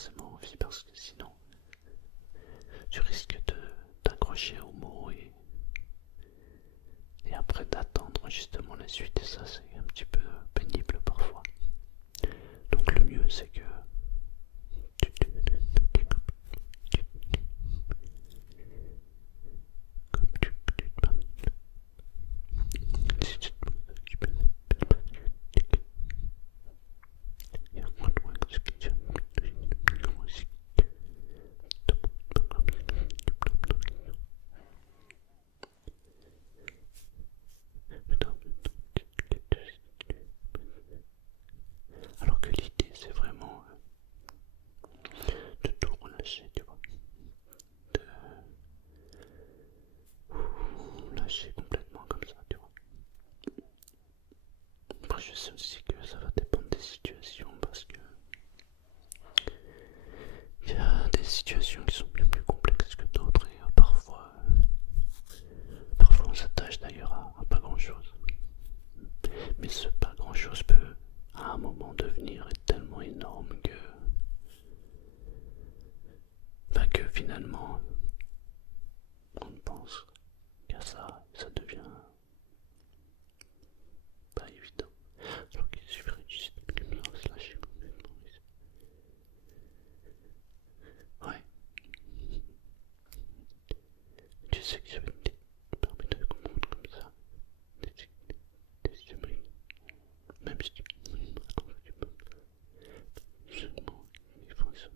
forcément envie parce que sinon tu risques de t'accrocher au mot et après d'attendre justement la suite et ça c'est un petit peu pénible parfois. Donc le mieux c'est que alors que l'idée c'est vraiment de tout relâcher, tu vois, de lâcher complètement comme ça, tu vois. Après je sais aussi que ça va dépendre des situations parce que il y a des situations qui sont bien plus complexes que d'autres et parfois on s'attache d'ailleurs à pas grand chose. Mais ce pas grand chose peut à un moment devenir tellement énorme que finalement on ne pense qu'à ça et ça devient pas évident. Alors qu'il suffirait juste de se lâcher complètement. Ouais. Tu sais que j'avais une petite permis de comprendre comme ça. Des humains. Même si tu peux seulement il faut ça.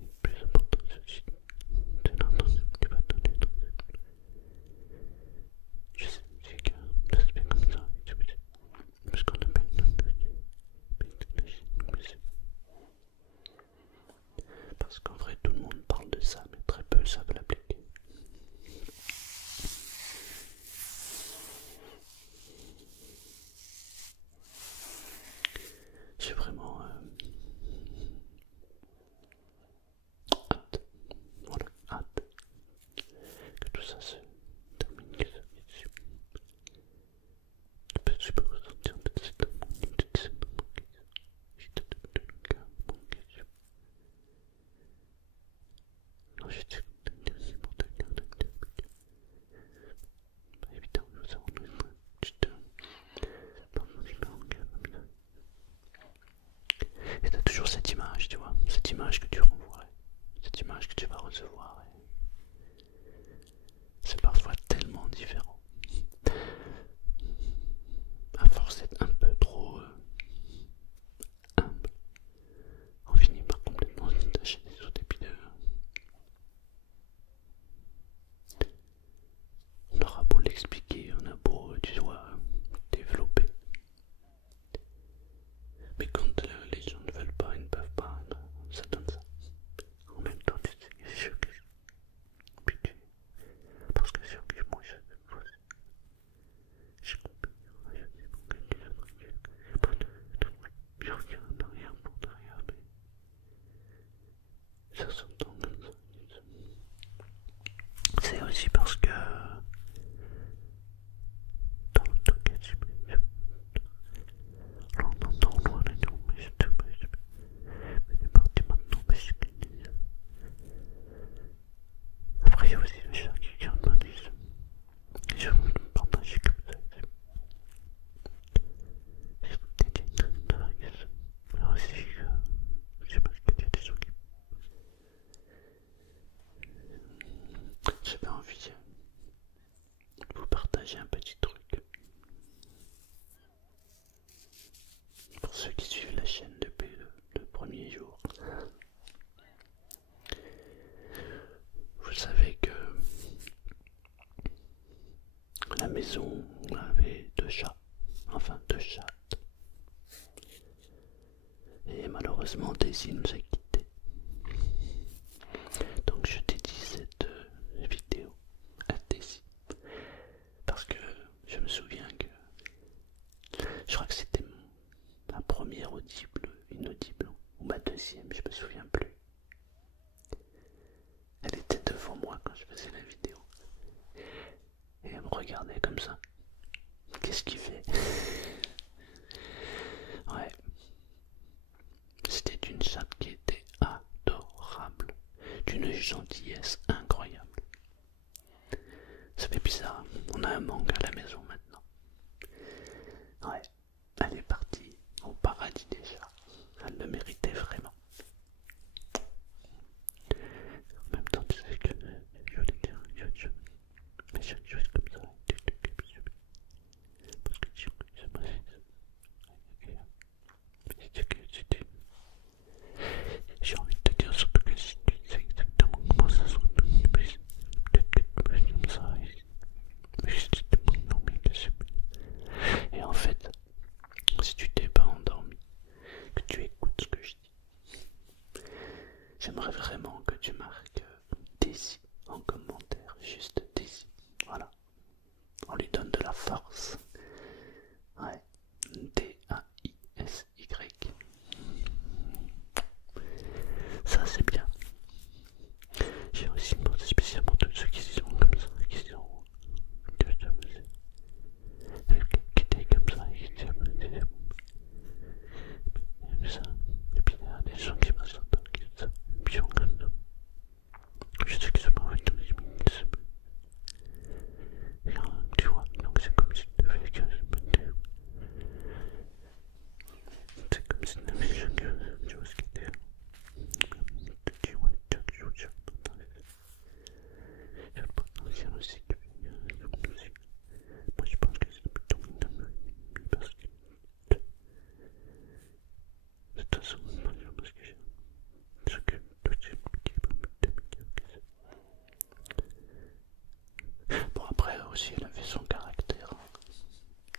Le plus important c'est l'intention que tu vas donner dans cette. Je sais que l'aspect comme ça, c'est ce qu'on appelle parce qu'en vrai tout le monde parle de ça mais très peu savent l'appliquer. J'ai vraiment hâte, voilà, hâte que tout ça se termine, que ça finisse. Je peux ressentir de cette non, je sais pour te dire pas évident, je vous avoue, juste et t'as toujours cette image, tu vois, cette image que tu renvoies, cette image que tu vas recevoir. C'est parfois tellement différent. À force d'être un peu trop humble, on finit par complètement se détacher des autres et puis on aura beau l'expliquer, on a beau, tu vois, développer. Mais quand les gens ne veulent pas, ils ne peuvent pas, ça donne ça. En même temps, tu sais, c'est sûr que parce que sûr que moi, j'ai compris, je sais pas que je regarde en arrière pour derrière, mais ça s'entend comme ça. C'est aussi parce que dans le toc, on entend loin les noms, mais c'est parti maintenant, mais c'est fini. Après, il y a aussi le chat qui vient de me dire. Je vais vous le partager comme ça. C'est peut-être une traîne de vagues. Mais aussi, je sais pas ce que tu as des gens qui. J'avais envie de vous partager un petit truc. Pour ceux qui suivent la chaîne depuis le premier jour. Vous savez que la maison avait deux chats, enfin deux chattes. Et malheureusement Daisy nous a quittés. Donc je dédie cette vidéo à Daisy. Parce que je me souviens que je crois que c'était ma première inaudible, ou ma deuxième, je me souviens plus. Elle était devant moi quand je faisais la vidéo. Et elle me regardait comme ça. Qu'est-ce qu'il fait? Ouais. C'était une chatte qui on a un manque à la maison maintenant. Ouais, elle est partie au paradis déjà. Elle le méritait vraiment. En même temps, tu sais que je voulais dire mais chaque chose comme ça, parce que tu sais pas si tu j'ai envie de te dire surtout que si tu sais exactement comment ça se retourne, peut-être que tu peux comme ça, mais juste endormi, et en fait, si tu t'es pas endormi, que tu écoutes ce que je dis, j'aimerais vraiment que tu marques Daisy en commentaire, juste Daisy, voilà, on lui donne de la force, ouais, D-A-I-S-Y, ça c'est bien. J'ai aussi pensé spécialement tous ceux qui sont comme ça, qui sont qui étaient comme ça, ça. Et puis il y a des gens qui passent en tant que ça, et puis on comme ça. Je sais que c'est pas vrai, tu vois, donc c'est comme si tu avais que c'est comme si tu avais que tu vois ce qui était. Tu vois, je le potentiel aussi que moi je pense que c'est plutôt une parce que de toute façon, parce que j'ai ce que tout c'est petit peu bon après aussi elle avait son caractère.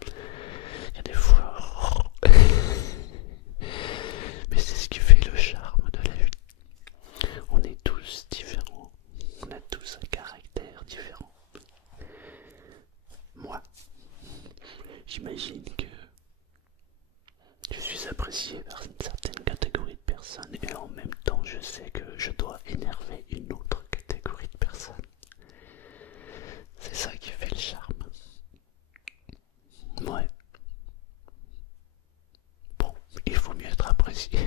Il y a des fois mais c'est ce qui fait le charme de la vie. On est tous différents. On a tous un caractère différent. Moi, j'imagine que je suis apprécié par une certaine catégorie de personnes et en même temps je sais que je dois énerver une autre catégorie de personnes. C'est ça qui fait le charme. Ouais. Bon, il faut mieux être apprécié.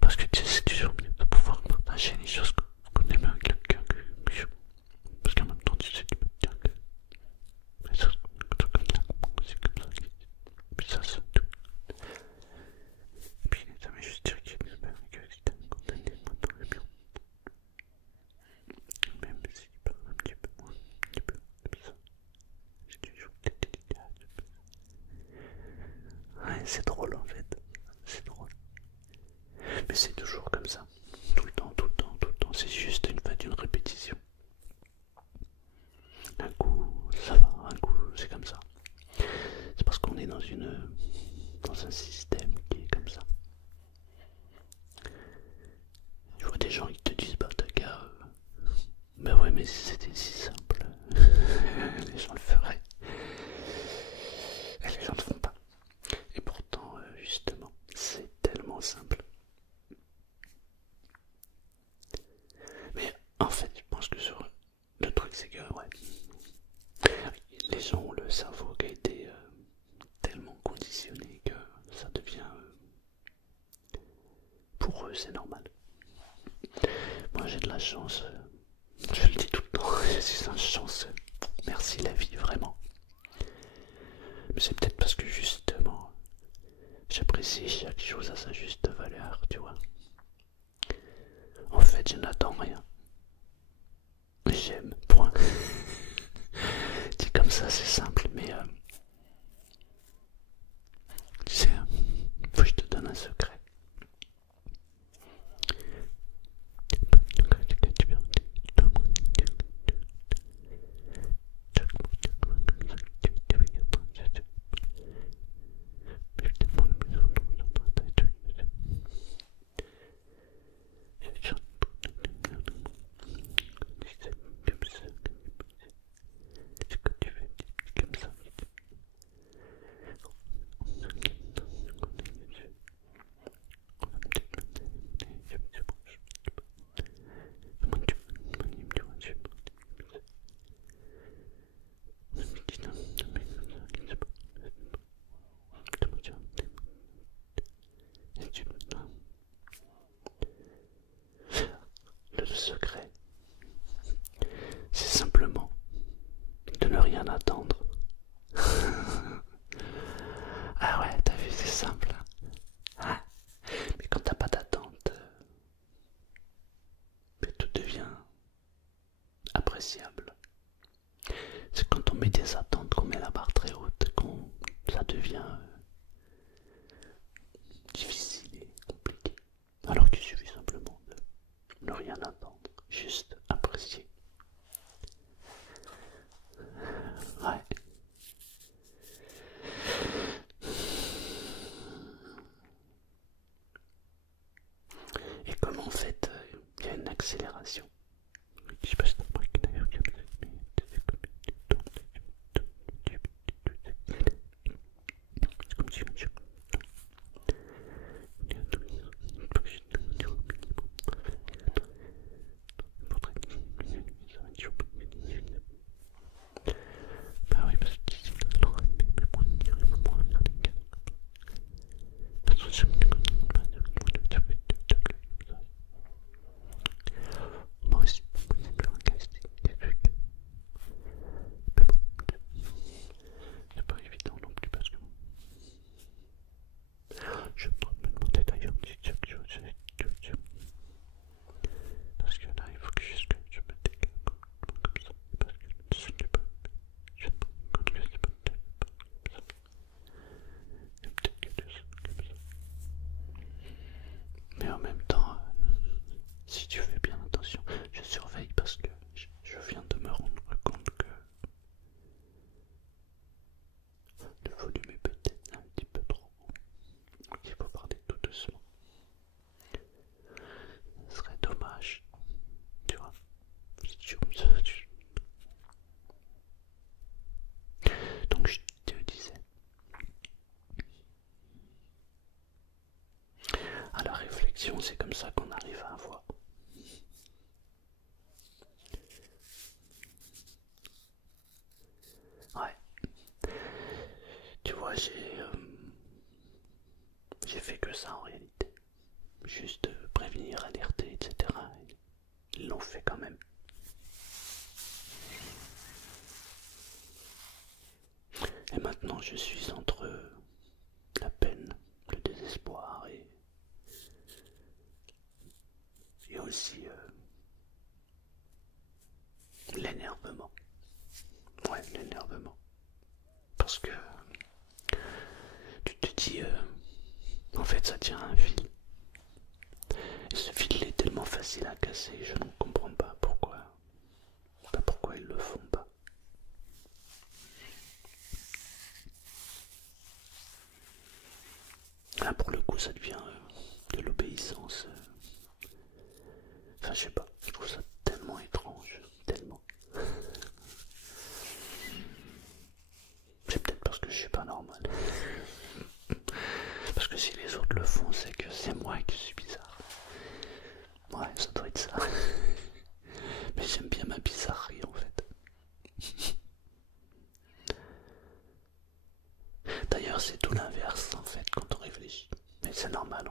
Parce que tu sais, c'est toujours mieux de pouvoir partager les choses qu'on aime avec quelqu'un. Parce qu'en même temps, tu sais, tu peux te dire que les choses qu'on aime, c'est comme ça. Puis ça, c'est tout. Et puis, ça veut juste dire qu'il espère que si t'as une condamné, moi, dans le bureau. Même s'il parle un petit peu moins, un petit peu comme ça. C'est toujours peut-être délicat. Ouais, c'est drôle en fait. C'est drôle. Mais c'est toujours comme ça. Tout le temps, tout le temps, tout le temps. C'est juste une répétition. Un coup, ça va. Un coup, c'est comme ça. C'est parce qu'on est dans un système qui est comme ça. Je vois des gens qui te disent, bah t'as qu'à... Bah ouais, mais si c'était si simple, les gens le feraient. Et les gens ne font pas. Et pourtant, justement, c'est tellement simple. Mais en fait, je pense que sur le truc, c'est que, ouais, les gens ont le cerveau qui a été tellement conditionné que ça devient... pour eux, c'est normal. Moi, j'ai de la chance, je le dis tout le temps, je suis un chanceux. Merci la vie, vraiment. Mais c'est peut-être parce que justement, j'apprécie chaque chose à sa juste valeur, tu vois. En fait, je n'attends rien. J'aime, point. Dit comme ça, c'est simple, mais tu sais, faut que je te donne un secret. appréciable. C'est quand on met des attentes, qu'on met la barre très haute, qu'on ça devient difficile et compliqué. Alors qu'il suffit simplement de ne rien attendre, juste apprécier. Ouais. Et comme en fait, il y a une accélération. Je sais pas si t'as remarqué d'ailleurs qu'il y a c'est comme si on bah oui, parce que moi aussi, c'est plus un casting, des trucs. Mais bon, c'est pas évident non plus parce que je me demander d'ailleurs chaque chose parce que là il faut que je me décale comme ça parce que je ne sais pas je ne sais pas comme ça et peut-être que des choses comme ça mais en même temps si tu fais bien attention je surveille parce que je viens de me rendre compte que le volume est peut-être un petit peu trop haut. Il faut parler tout doucement. Ce serait dommage, tu vois. Donc je te disais, à la réflexion, c'est comme ça qu'on arrive à avoir. Ouais. Tu vois, j'ai fait que ça en réalité. Juste prévenir, alerter, etc. Ils l'ont fait quand même. Et maintenant je suis entre la peine, le désespoir et aussi l'énervement. Ouais, l'énervement. Parce que tu te dis, en fait ça tient à un fil. Et ce fil est tellement facile à casser, je ne comprends pas pourquoi. Pas pourquoi ils le font pas. Là pour le coup ça devient de l'obéissance. Enfin je sais pas, je trouve ça tellement étrange, tellement. C'est peut-être parce que je suis pas normal. Parce que si les autres le font, c'est que c'est moi qui suis bizarre. Ouais, ça doit être ça. Mais j'aime bien ma bizarrerie en fait. D'ailleurs, c'est tout l'inverse en fait quand on réfléchit. Mais c'est normal,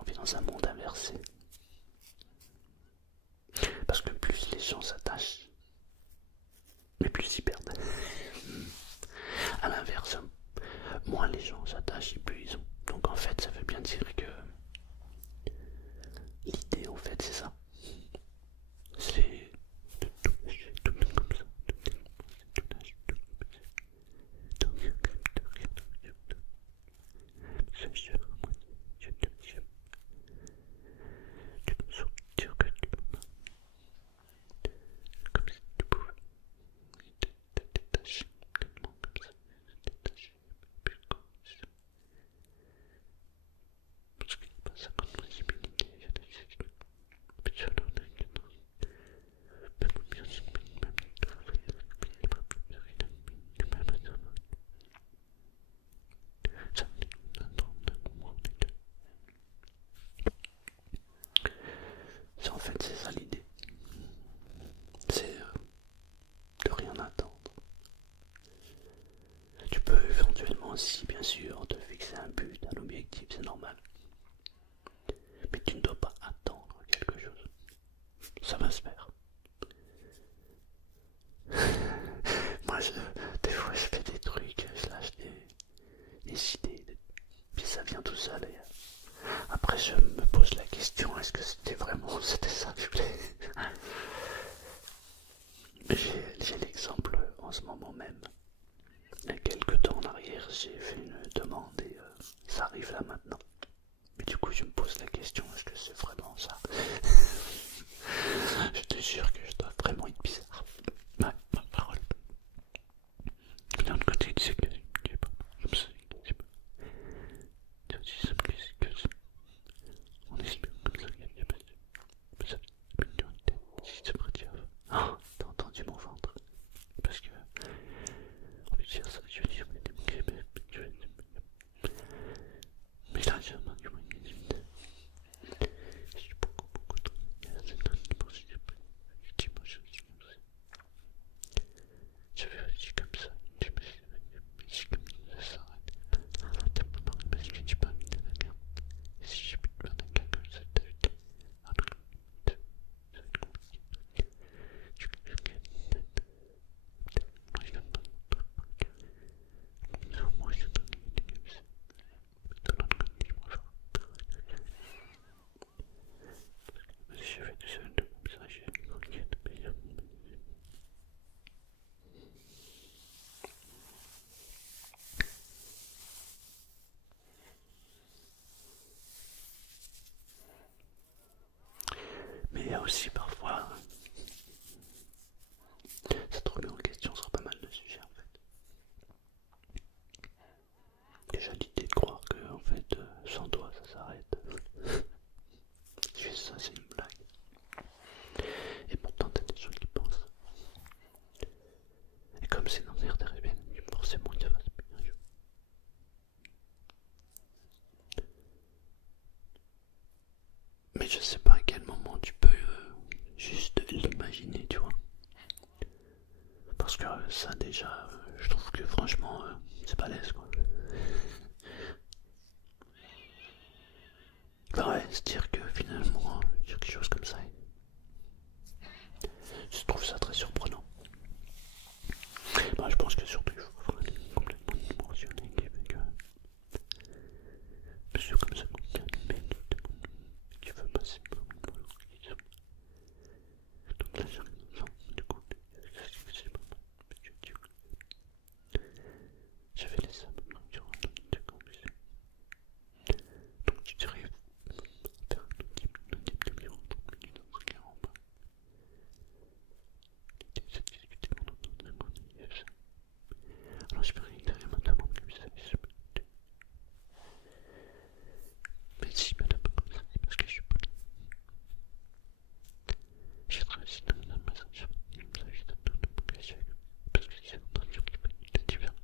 C'est pas dire. Oh, t'as entendu mon ventre? Parce que, on peut dire ça, je veux dire, mais là, j'ai beaucoup, beaucoup trop. Je vais aussi comme ça. Je me suis comme ça s'arrête. Parce que tu peux me dire la merde. Et si j'ai plus de merde à comme ça, t'as vu. Ça va être compliqué. Tu moi je n'aime pas. Moi je donne comme ça. Si je fais tout seul comme ça, j'ai une enquête meilleure. Mais il y a aussi parfois, ça te remet en question sur pas mal de sujets en fait. Déjà l'idée de croire que en fait, sans toi ça s'arrête. Juste ça, c'est une blague. Et pourtant t'as des gens qui pensent. Et comme c'est dans l'air derrière, forcément il va se payer un jour. Mais je sais pas à quel moment tu peux juste l'imaginer, tu vois. Parce que ça déjà, je trouve que franchement, c'est balèze quoi. Bah ouais, se dire que finalement, sur quelque chose comme ça, je trouve ça très surprenant. Bah je pense que surtout il faut complètement dimensionné qui fait que c'est comme ça qu'on tient le mec qui veut passer par une localisation. Donc là j'arrive ensemble, du coup, c'est pas mal. J'avais les sables durant un autre campus. Donc tu dirais faire un type de bureau 30 minutes dans un carreau pas. L'idée c'est de discuter pendant 30 secondes. Alors je peux rien derrière ma demande comme ça, je peux. Mais si madame pas comme ça, c'est parce que je suis pas là. J'ai travaillé dans un massage, comme ça je donne tout le bagage parce que c'est une intention qui fait une idée différente.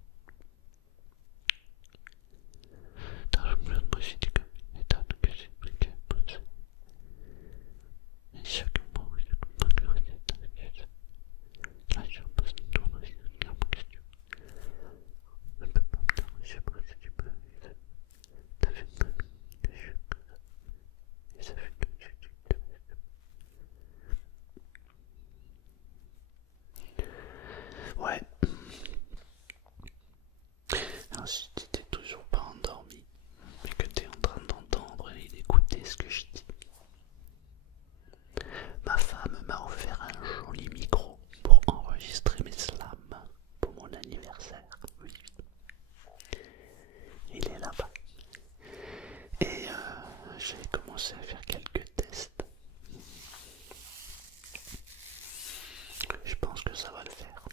Dans le monde positif, état que j'ai pris qu'à poser. Et chaque mot, chaque malgré l'état que j'ai. Là je repasse tout le reste de la question. Je ne peux pas me t'arranger parce que tu peux arriver. T'as fait une famille de jeux comme ça. Et ça fait tout de suite de reste. Ouais. Alors si t'étais toujours pas endormi et que t'es en train d'entendre et d'écouter ce que je dis, ma femme m'a offert un joli micro pour enregistrer mes slams pour mon anniversaire. Oui, il est là-bas. Et j'ai commencé à faire quelques tests. Je pense que ça va le faire.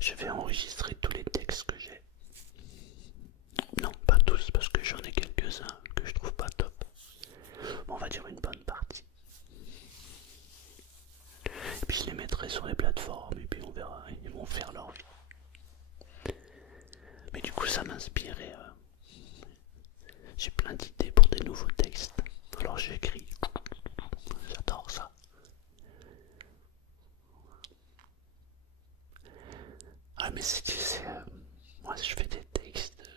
Je vais enregistrer tous les textes que j'ai. Non, pas tous, parce que j'en ai quelques-uns que je trouve pas top. Bon, on va dire une bonne partie. Et puis je les mettrai sur les plateformes, et puis on verra, ils vont faire leur vie. Mais du coup, ça m'inspirait. J'ai plein d'idées pour des nouveaux textes. Alors j'écris. J'adore ça. Ah mais moi je fais des textes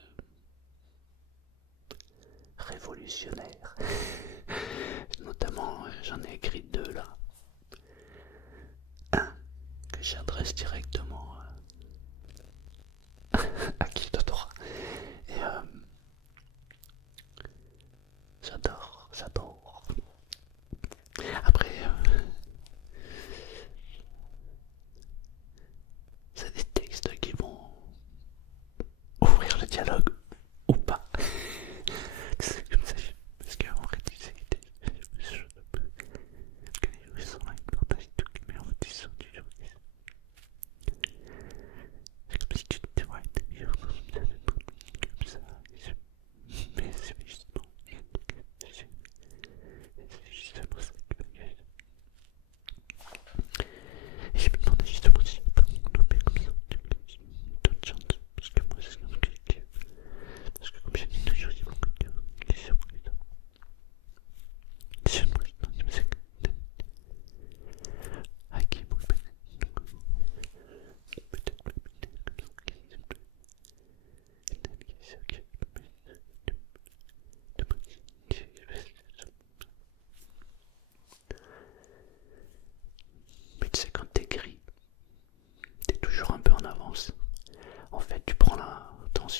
révolutionnaires. Notamment j'en ai écrit deux là. Un que j'adresse directement à qui d'autre. Et j'adore. Après c'est des textes qui vont ouvrir le dialogue ou pas. C'est comme ça, parce qu'en réalité, je ne peux que les gens sont là, ils partagent tout, mais en fait, ils sont toujours.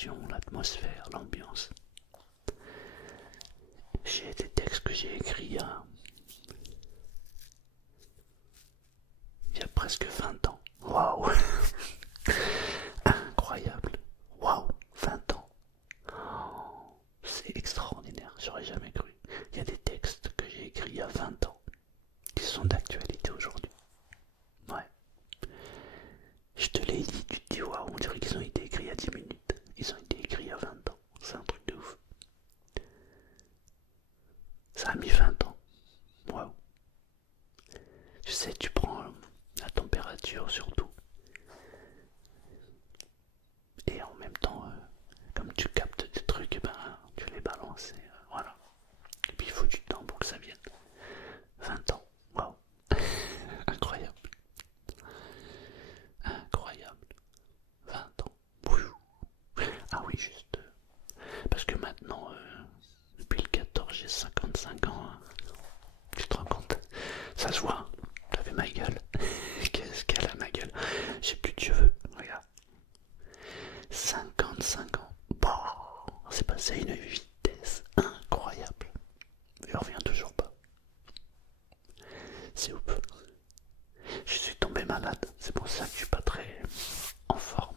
l'intention, l'atmosphère, l'ambiance. J'ai des textes que j'ai écrits il y a presque 20 ans. Waouh! Incroyable! Waouh! 20 ans! Oh, c'est extraordinaire, j'aurais jamais cru. Il y a des textes que j'ai écrits il y a 20 ans qui sont d'actualité aujourd'hui. Ouais. Je te les lis, tu te dis waouh, on dirait qu'ils ont été écrits il y a 10 minutes. Ils ont été écrits il y a 20 ans. C'est un truc de ouf. Ça a mis 20 ans. Waouh. Tu sais, tu prends la température surtout. Et en même temps, comme tu captes des trucs, ben, tu les balances et voilà. Et puis il faut du temps pour que ça vienne. 20 ans. Waouh. Incroyable. Incroyable. 20 ans. Ah oui, juste. Parce que maintenant, depuis le 14, j'ai 55 ans. Hein. Tu te rends compte? Ça se voit. T'as vu ma gueule? Qu'est-ce qu'elle a ma gueule? J'ai plus de cheveux. Regarde. 55 ans. Bon, c'est passé à une vitesse incroyable. Je reviens toujours pas. C'est ouf. Je suis tombé malade. C'est pour ça que je suis pas très en forme.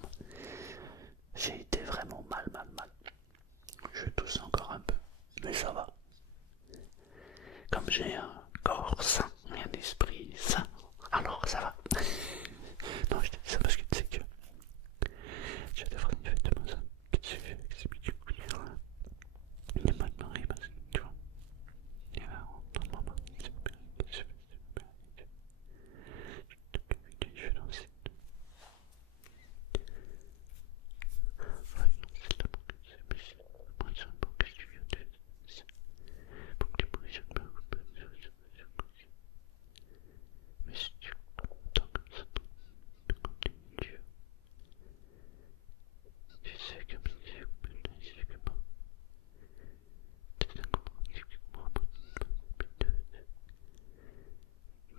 J'ai été vraiment mal. Je tousse encore un peu. Mais ça va. Comme j'ai un corps sain et un esprit sain, alors ça va. Non, je te dis ça parce que tu sais que j'ai des vrais effets de ça qui se fait expliquer. Il est maintenant arrivé parce que tu vois. Et là, normalement, c'est super. Je vais lancer. Mais si tu entends comme ça, tu sais comme si je sais que pas. Tu sais comment je comprends pas.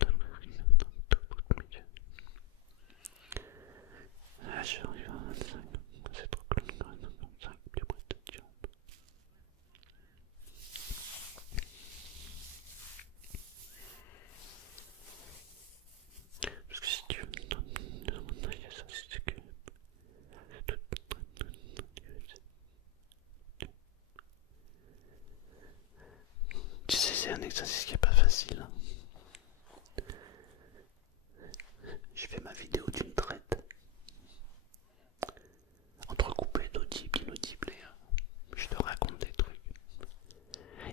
Dans le rien, dans tout le milieu. Ah, j'arrive à 25. C'est trop cool, 25, puis après te dire. Parce que si tu me donnes mon avis à ça, c'est que tu sais, c'est un exercice qui est pas facile. Hein. Je fais ma vidéo d'une traite. Entrecoupée d'audible, d'inaudible et je te raconte des trucs.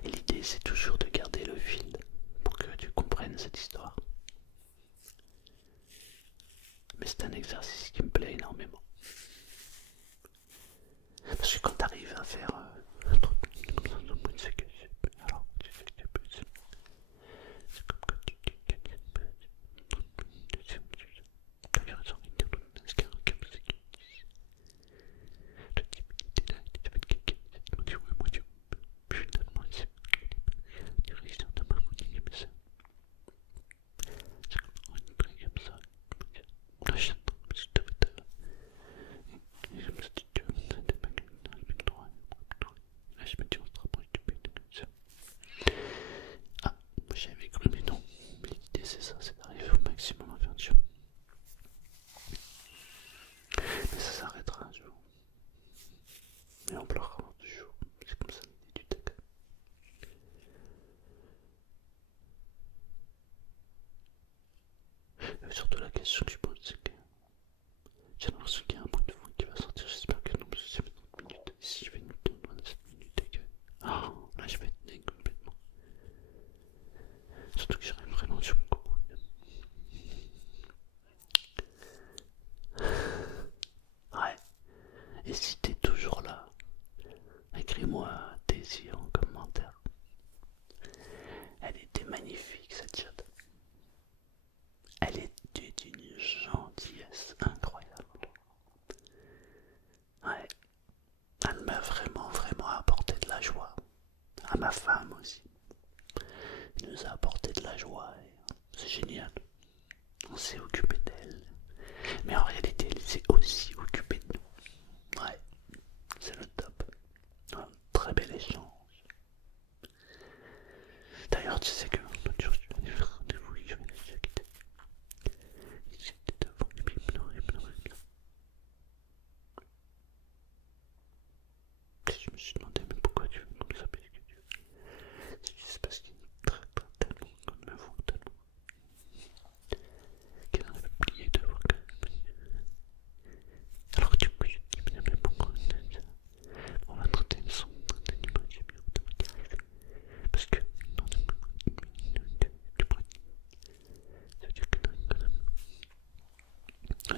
Et l'idée c'est toujours de garder le fil pour que tu comprennes cette histoire. Mais c'est un exercice qui me plaît énormément. Parce que quand tu arrives à faire un truc comme ça, c'est que alors tu sais que c'est comme quand tu dis que t'avais raison de dire ce qu'il y a un comme c'est que le type il était là, il avait quelqu'un qui m'a dit ouais moi tu finalement c'est tu réussis à m'harmonier mais ça c'est comme une truc comme ça on achète parce que et comme ça tu vois c'était pas le droit là je me dis on se rapproche du but comme ça. Ah, j'avais cru mais non, mais l'idée c'est ça, c'est d'arriver au maximum à faire du show. Mais ça s'arrêtera un jour. Et on pleurera toujours, c'est comme ça l'idée du tech. Surtout la question que je pose c'est que j'ai l'impression qu'il y a un bruit de fond qui va sortir, j'espère que non parce que c'est 30 minutes. Et si je fais une vidéo de 27 minutes et que... Oh, là je vais être dingue complètement. Surtout que j'arrive vraiment sur mon coucou. Ouais, et si t'es toujours là, écris-moi tes yeux en commentaire. Elle était magnifique cette chatte. Elle était d'une gentillesse incroyable. Ouais, elle m'a vraiment apporté de la joie. À ma femme aussi. Elle nous a apporté de la joie et c'est génial. On s'est occupé d'elle. Mais en réalité, elle s'est aussi occupée de nous. Ouais,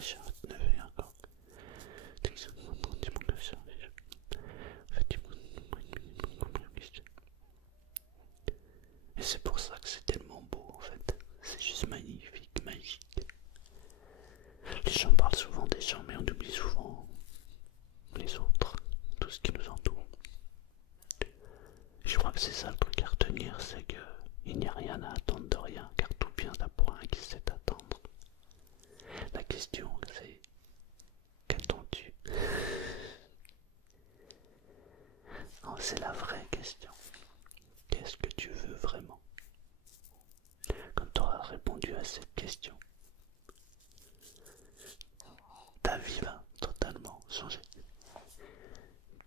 j'ai retenu encore. Et c'est pour ça que c'est tellement beau en fait. C'est juste magnifique, magique. Les gens parlent souvent des gens, mais on oublie souvent les autres, tout ce qui nous entoure. Je crois que c'est ça le truc à retenir, c'est que il n'y a rien à attendre de rien, car tout vient d'un point qui sait attendre. La question c'est, qu'attends-tu? Non, c'est la vraie question. Qu'est-ce que tu veux vraiment? Quand tu auras répondu à cette question, ta vie va totalement changer.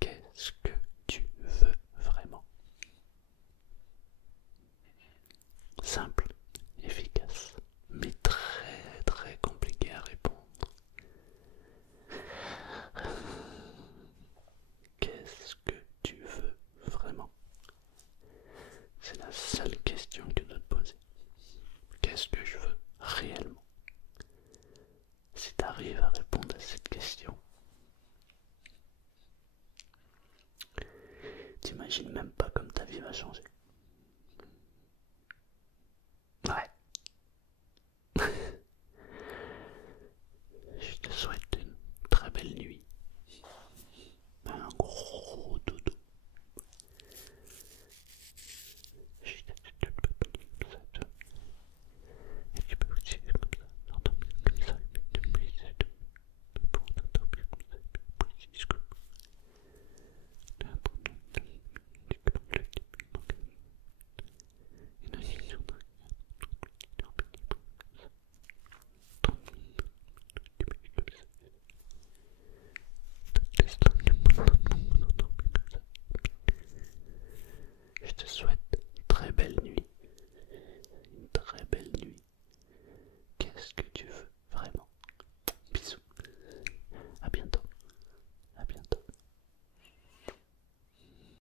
Qu'est-ce que tu veux vraiment? Simple, efficace, mais très très compliqué à répondre. Qu'est-ce que tu veux vraiment? C'est la seule question que tu dois te poser. Qu'est-ce que je veux réellement? Si tu arrives à répondre à cette question, t'imagines même pas comme ta vie va changer. Ouais. Je te souhaite une très belle nuit. Un gros dodo. Je te souhaite une bonne nuit comme ça. Et tu peux aussi comme ça, t'endormir comme ça, et puis tu peux essayer de pour t'endormir comme ça, et puis après jusqu'au bout. Et après, tu peux donc le début, une nuit sur ta dormir libre comme ça. 30 minutes, tu peux comme ça. T'as des tranquillement, t'as dormir comme ça. Je te souhaite